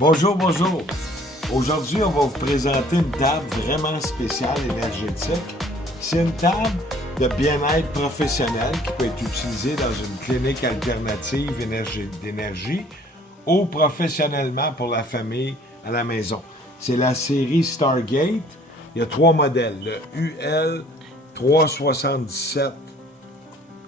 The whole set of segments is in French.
Bonjour, bonjour. Aujourd'hui, on va vous présenter une table vraiment spéciale énergétique. C'est une table de bien-être professionnel qui peut être utilisée dans une clinique alternative d'énergie ou professionnellement pour la famille à la maison. C'est la série Stargate. Il y a 3 modèles. Le UL377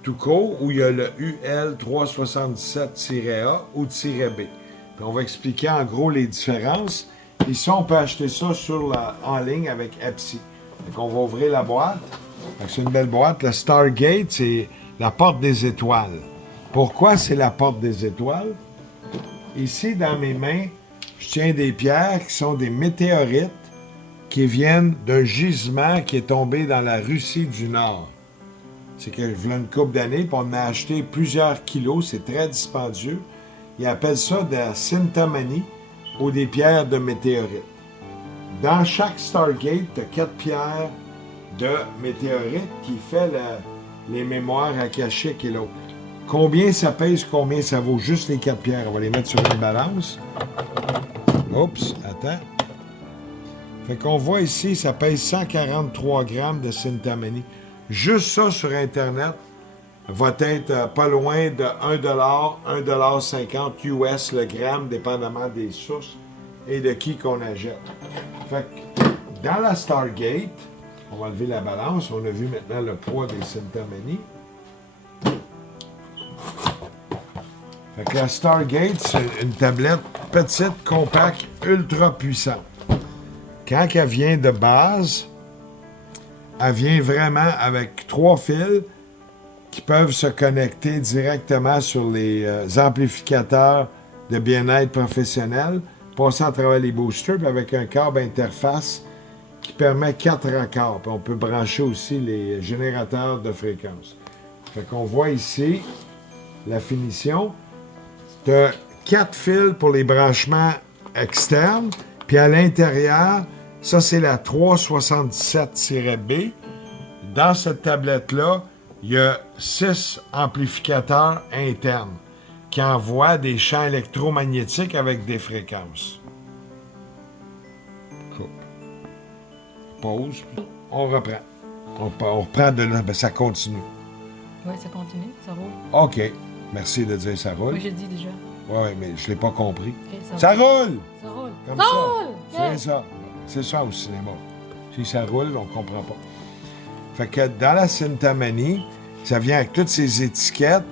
tout court ou il y a le UL377-A ou -B. Puis on va expliquer en gros les différences. Ici, on peut acheter ça en ligne avec Etsy. Donc, on va ouvrir la boîte. C'est une belle boîte. Le Stargate, c'est la porte des étoiles. Pourquoi c'est la porte des étoiles? Ici, dans mes mains, je tiens des pierres qui sont des météorites qui viennent d'un gisement qui est tombé dans la Russie du Nord. C'est que voilà une couple d'années, puis on a acheté plusieurs kilos. C'est très dispendieux. Ils appellent ça de la Sintamanie ou des pierres de météorites. Dans chaque Stargate, tu as 4 pierres de météorites qui fait les mémoires akashiques et l'autre. Combien ça pèse, combien ça vaut? Juste les 4 pierres. On va les mettre sur une balance. Oups, attends. Fait qu'on voit ici, ça pèse 143 grammes de Sintamanie. Juste ça sur Internet va être pas loin de 1$, 1,50$ US le gramme, dépendamment des sources et de qui qu'on achète. Fait que dans la Stargate, on va lever la balance, on a vu maintenant le poids des Sintamanie. Fait que la Stargate, c'est une tablette petite, compacte, ultra puissante. Quand elle vient de base, elle vient vraiment avec 3 fils qui peuvent se connecter directement sur les amplificateurs de bien-être professionnel, passer à travers les boosters, puis avec un câble interface qui permet 4 raccords. Puis on peut brancher aussi les générateurs de fréquences. Fait qu'on voit ici la finition. Tu as 4 fils pour les branchements externes, puis à l'intérieur, ça c'est la 377-B. Dans cette tablette-là, il y a 6 amplificateurs internes qui envoient des champs électromagnétiques avec des fréquences. Coupe. Pause. On reprend. On reprend de là. Ben, ça continue. Oui, ça continue. Ça roule. OK. Merci de dire ça roule. Oui, j'ai dit déjà. Oui, mais je ne l'ai pas compris. Okay, ça roule! Ça roule! Comme ça ça. roule! C'est ça. C'est ça au cinéma. Si ça roule, on ne comprend pas. Fait que dans la Sintamanie, ça vient avec toutes ces étiquettes,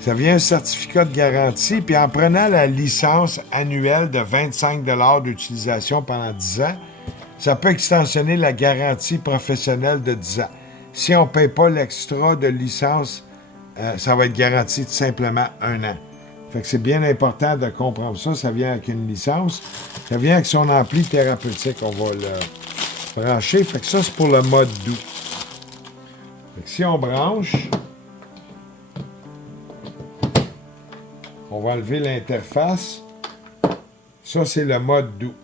ça vient un certificat de garantie, puis en prenant la licence annuelle de 25$ d'utilisation pendant 10 ans, ça peut extensionner la garantie professionnelle de 10 ans. Si on ne paye pas l'extra de licence, ça va être garanti simplement 1 an. Fait que c'est bien important de comprendre ça. Ça vient avec une licence. Ça vient avec son ampli thérapeutique. On va le brancher. Fait que ça, c'est pour le mode doux. Fait que si on branche, on va enlever l'interface. Ça, c'est le mode doux.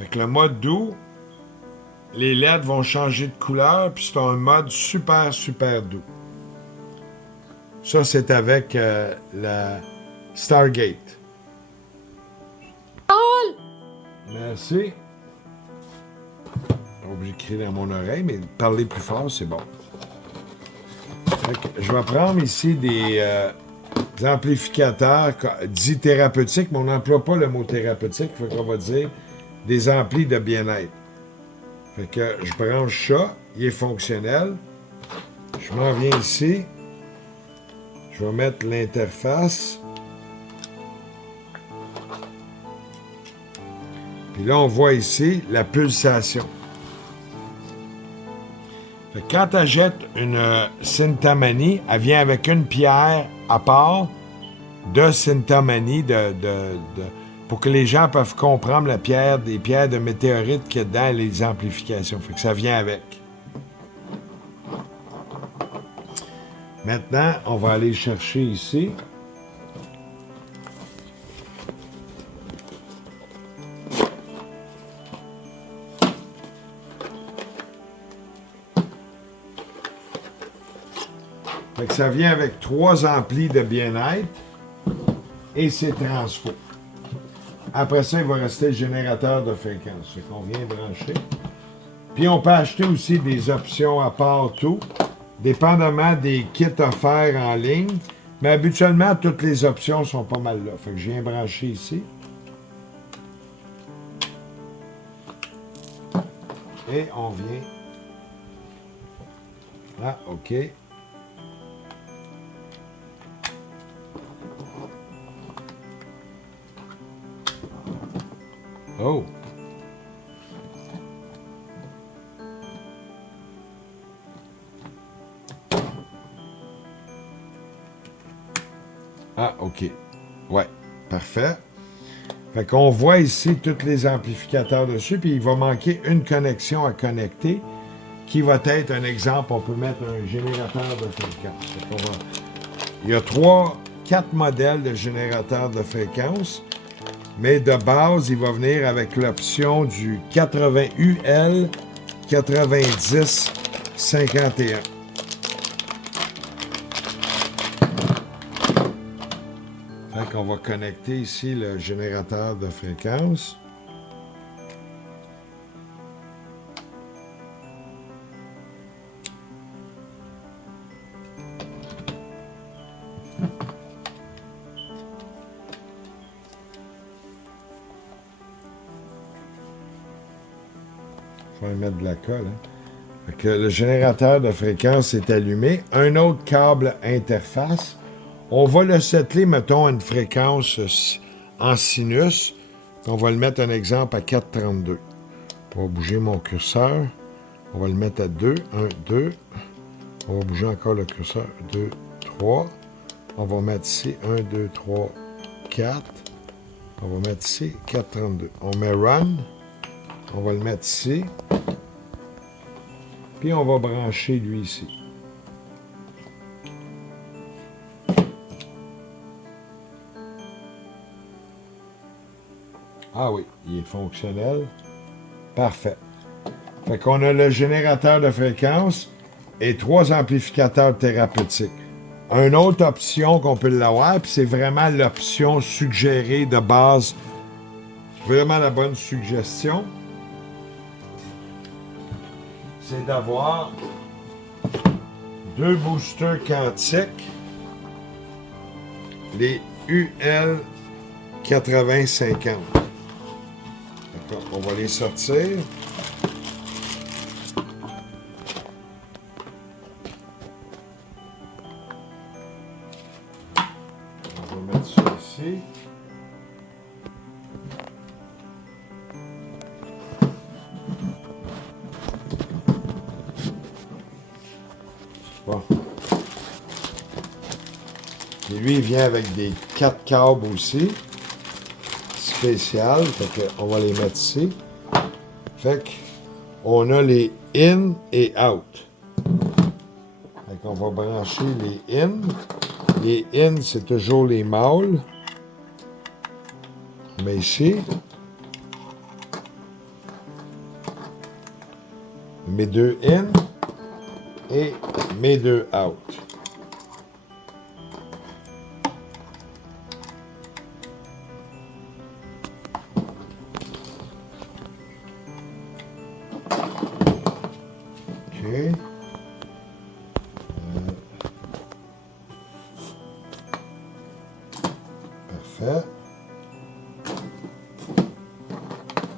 Fait que le mode doux, les LED vont changer de couleur, puis c'est un mode super, super doux. Ça, c'est avec la Stargate. Merci. J'ai crié dans mon oreille, mais parler plus fort, c'est bon. Je vais prendre ici des amplificateurs dits thérapeutiques, mais on n'emploie pas le mot thérapeutique, fait qu'on va dire des amplis de bien-être. Fait que je branche ça, il est fonctionnel. Je m'en viens ici. Je vais mettre l'interface. Puis là, on voit ici la pulsation. Fait que quand tu achètes une Sintamanie, elle vient avec une pierre à part de Sintamanie pour que les gens peuvent comprendre des pierres de météorites qu'il y a dans les amplifications. Fait que ça vient avec. Maintenant, on va aller chercher ici. Fait que ça vient avec 3 amplis de bien-être. et ses transfos. Après ça, il va rester le générateur de fréquence, ce qu'on vient brancher. Puis on peut acheter aussi des options à part tout, dépendamment des kits offerts en ligne. Mais habituellement, toutes les options sont pas mal là. Fait que je viens brancher ici. Et on vient. Ah, OK. Oh! Ah, OK. Ouais, parfait. Fait qu'on voit ici tous les amplificateurs dessus, puis il va manquer une connexion à connecter, qui va être un exemple. On peut mettre un générateur de fréquence. Il y a 4 modèles de générateurs de fréquence, mais de base, il va venir avec l'option du 80UL 9051. Fait qu'on va connecter ici le générateur de fréquence. Je vais mettre de la colle. Hein? Fait que le générateur de fréquence est allumé. Un autre câble interface. On va le setter, mettons, à une fréquence en sinus. On va le mettre, un exemple, à 432. On va bouger mon curseur. On va le mettre à 2. 1, 2. On va bouger encore le curseur. 2, 3. On va mettre ici 1, 2, 3, 4. On va mettre ici 432. On met Run. On va le mettre ici. Puis on va brancher lui ici. Ah oui, il est fonctionnel. Parfait. Fait qu'on a le générateur de fréquence et 3 amplificateurs thérapeutiques. Une autre option qu'on peut l'avoir, puis c'est vraiment l'option suggérée de base. Vraiment la bonne suggestion. C'est d'avoir 2 boosters quantiques, les UL 8050. D'accord, on va les sortir. On va mettre ça ici. Bon. Et lui, il vient avec des 4 câbles aussi. Spécial. Fait que on va les mettre ici. Fait qu'on a les in et out. Fait qu'on va brancher les in. Les in, c'est toujours les mâles. Mais ici, mes 2 in et mes 2 out. OK. Parfait.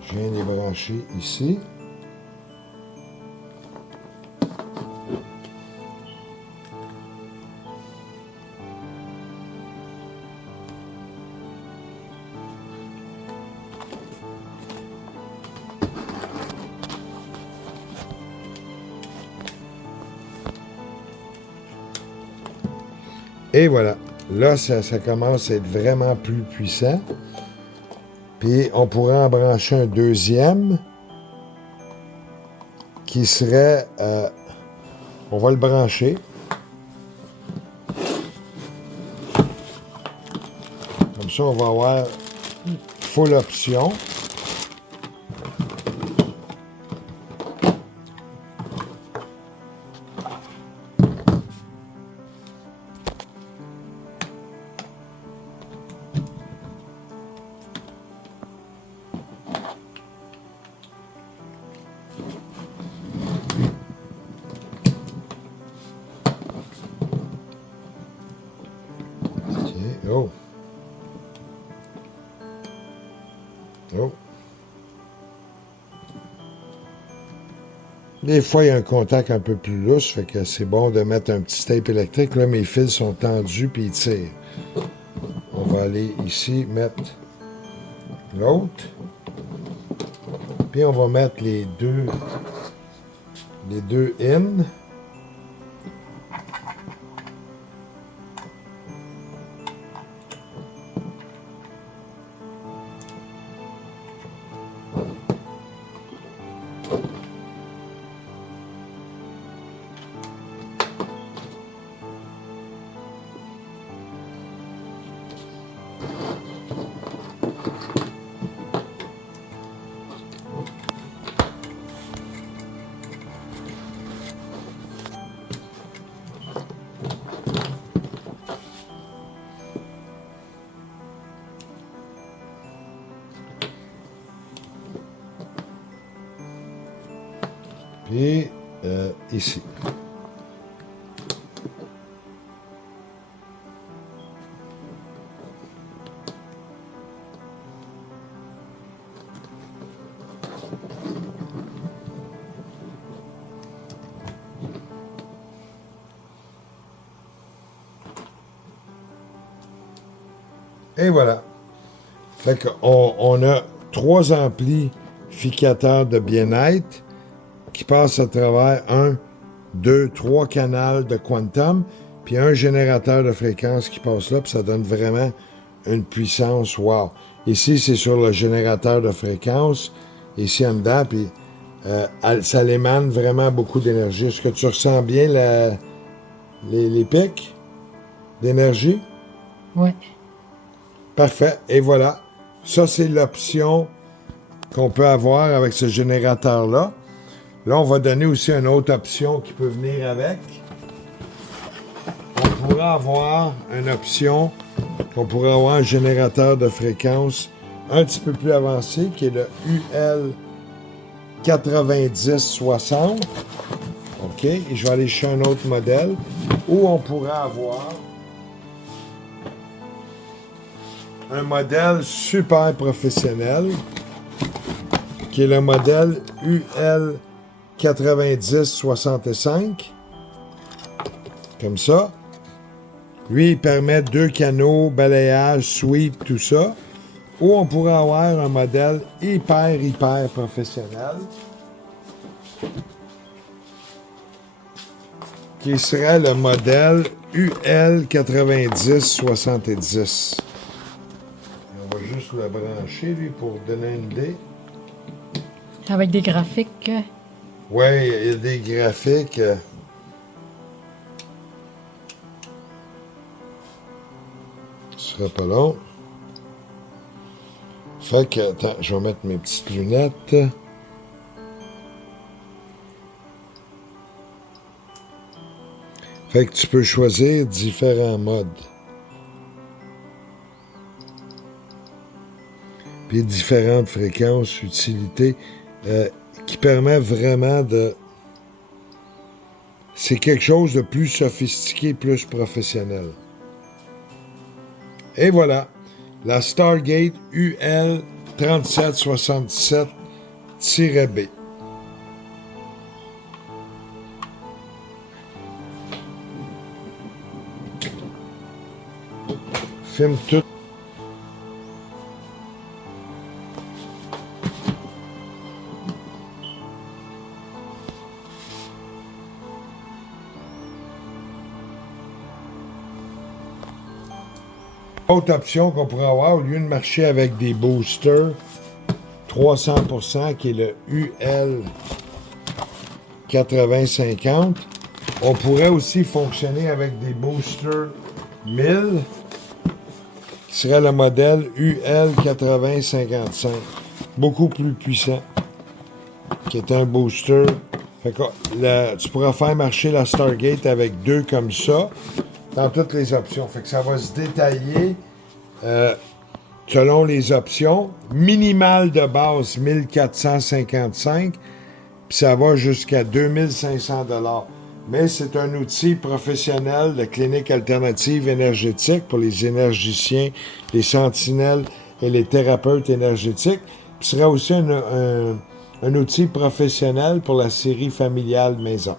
Je viens les brancher ici. Et voilà. Là, ça commence à être vraiment plus puissant. Puis, on pourrait en brancher un deuxième qui serait... on va le brancher. Comme ça, on va avoir full option. Oh. Oh. Des fois, il y a un contact un peu plus lousse, fait que c'est bon de mettre un petit tape électrique. Là, mes fils sont tendus puis ils tirent. On va aller ici mettre l'autre. Puis on va mettre les deux in. Puis ici. Et voilà. Fait qu'on a 3 amplificateurs de bien-être qui passent à travers 1, 2, 3 canaux de quantum, puis un générateur de fréquence qui passe là, puis ça donne vraiment une puissance wow. Ici, c'est sur le générateur de fréquence, ici en dedans, puis ça émane vraiment beaucoup d'énergie. Est-ce que tu ressens bien les pics d'énergie? Oui. Parfait. Et voilà. Ça, c'est l'option qu'on peut avoir avec ce générateur-là. Là, on va donner aussi une autre option qui peut venir avec. On pourra avoir une option qu'on pourrait avoir un générateur de fréquence un petit peu plus avancé, qui est le UL 9060. OK. Et je vais aller chercher un autre modèle où on pourrait avoir un modèle super professionnel, qui est le modèle UL 9065, comme ça. Lui, il permet 2 canaux, balayage, sweep, tout ça. Ou on pourrait avoir un modèle hyper professionnel, qui serait le modèle UL 9070. On va juste le brancher, lui, pour donner une idée. Avec des graphiques. Oui, il y a des graphiques. Ce sera pas long. Fait que, attends, je vais mettre mes petites lunettes. Fait que tu peux choisir différents modes. Puis différentes fréquences, utilités, qui permet vraiment de... C'est quelque chose de plus sophistiqué, plus professionnel. Et voilà, la Stargate UL 3777-B. Filme tout. Autre option qu'on pourrait avoir, au lieu de marcher avec des boosters 300%, qui est le UL 8050, on pourrait aussi fonctionner avec des boosters 1000, qui serait le modèle UL 8055, beaucoup plus puissant, qui est un booster. Fait que tu pourras faire marcher la Stargate avec 2 comme ça, dans toutes les options. Fait que ça va se détailler selon les options. Minimal de base, 1455, puis ça va jusqu'à 2500 $. mais c'est un outil professionnel de clinique alternative énergétique pour les énergiciens, les sentinelles et les thérapeutes énergétiques. Puis, ce sera aussi un outil professionnel pour la série familiale maison.